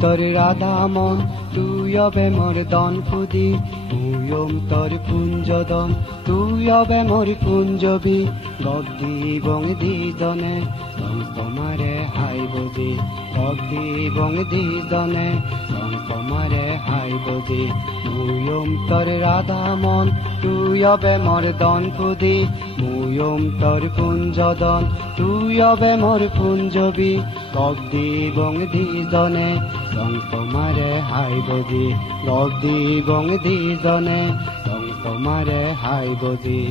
তোর রাধা মন তুই অবে মোর দন ফুদি তোর কুঞ্জদন তুই অবে মোর কুঞ্জবি গদ্দি বং দিদনে তোমারে হাই বদি গদ্দি বং দিদনে তোমারে হাই বদি তোর রাধা মন তুই অবে মোর দন ফুদি তোর কুঞ্জদন তুই অবে মোর কুঞ্জবি গদ্দি বং দিদনে তোমারে হাই বদি গদ্দি বং দিদনে তোমারে হাই বদি।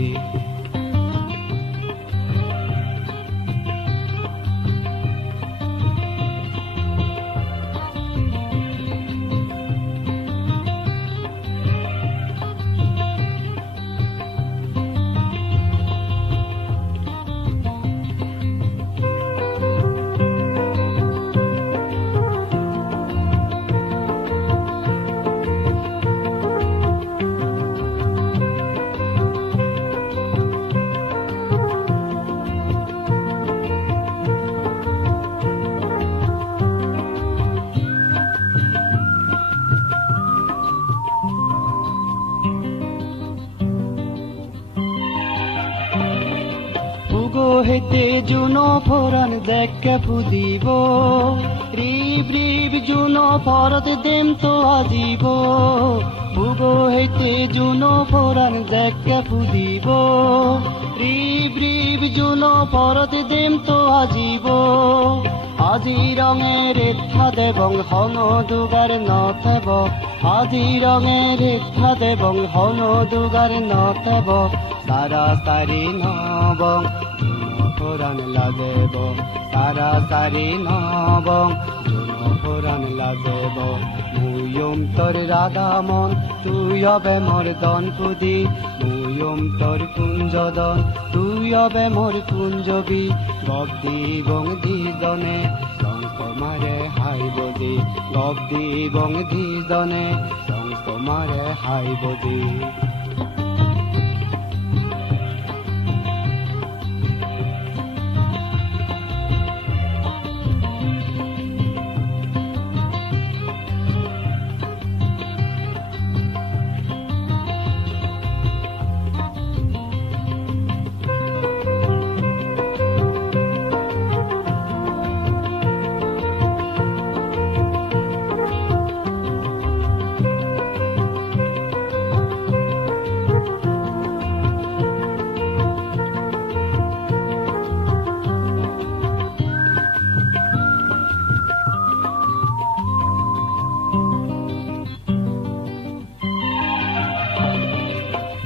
হেতে জুনো ফোরান দেখে ফুদিব রিব রিব জুনো ফরত দেম তো আজিব বুগো হেতে জুনো ফোরান দেখে ফুদিব রিব রিব জুনো ফরত দেম তো আজিব আজি রঙের রেখা দেবং হন দুগার নথেব আজি রঙের রেখা দেবং হন দুগার নথেব সারা সারি নবং ফোরান লাগেব সারা সারি নবং ফোরান লাগেব তোর রাধা মন তুই অবে মোর দন ফুদি তোর কুঞ্জদন তুই অবে মোর কুঞ্জবি গদ্দি বং দিদনে তোমারে হাই বদি গদ্দি বং দিদনে তোমারে হাই বদি।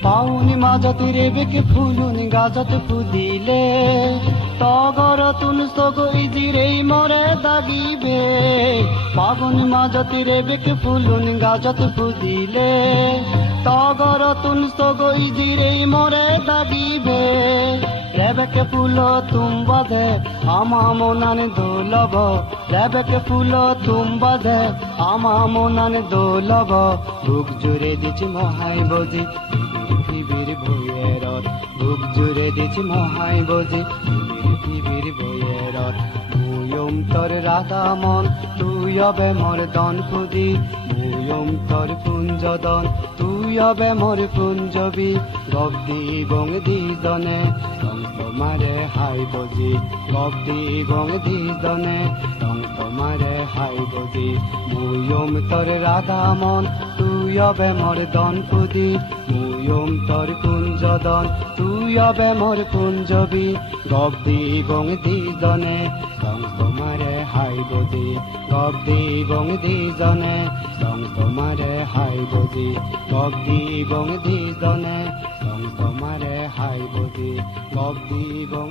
পাউনি মাজত রেবেকে ফুলুন গাজত ফুদিলে তগর তুন সগই জিরেই মরে দাগিবে পাগুন মাজত রেবেকে ফুলুন গাজত ফুদিলে তগর তুন সগই জিরেই মরে দাগিবে রেবেকে ফুল তুম বাঁধে আমা মনান দোলব রেবেকে ফুল তুম বাঁধে আমা মনান দোলব বুক জুড়ে দিছি মহাই বজি পৃথিবীর বইয়েরত বুক জুড়ে দিছি মহাই বজি পৃথিবীর বইয়েরত তোর রাধা মন তুই অবে মোর দন ফুদি তোর কুঞ্জদন তুই অবে মোর কুঞ্জবি গদ্দি বং দিদনে তোমারে হাই বজি গদ্দি বং দিদনে তোমারে হাই বজি তোর রাধা মন তুই অবে মোর দন ফুদি তোর কুঞ্জদন তুই অবে মোর কুঞ্জবি গদ্দি বং দিদনে তোমারে হাই বজি গদ্দি বং দিদনে তোমারে হাই বজি গদ্দি বং দিদনে তোমারে হাই বজি গদ্দি বং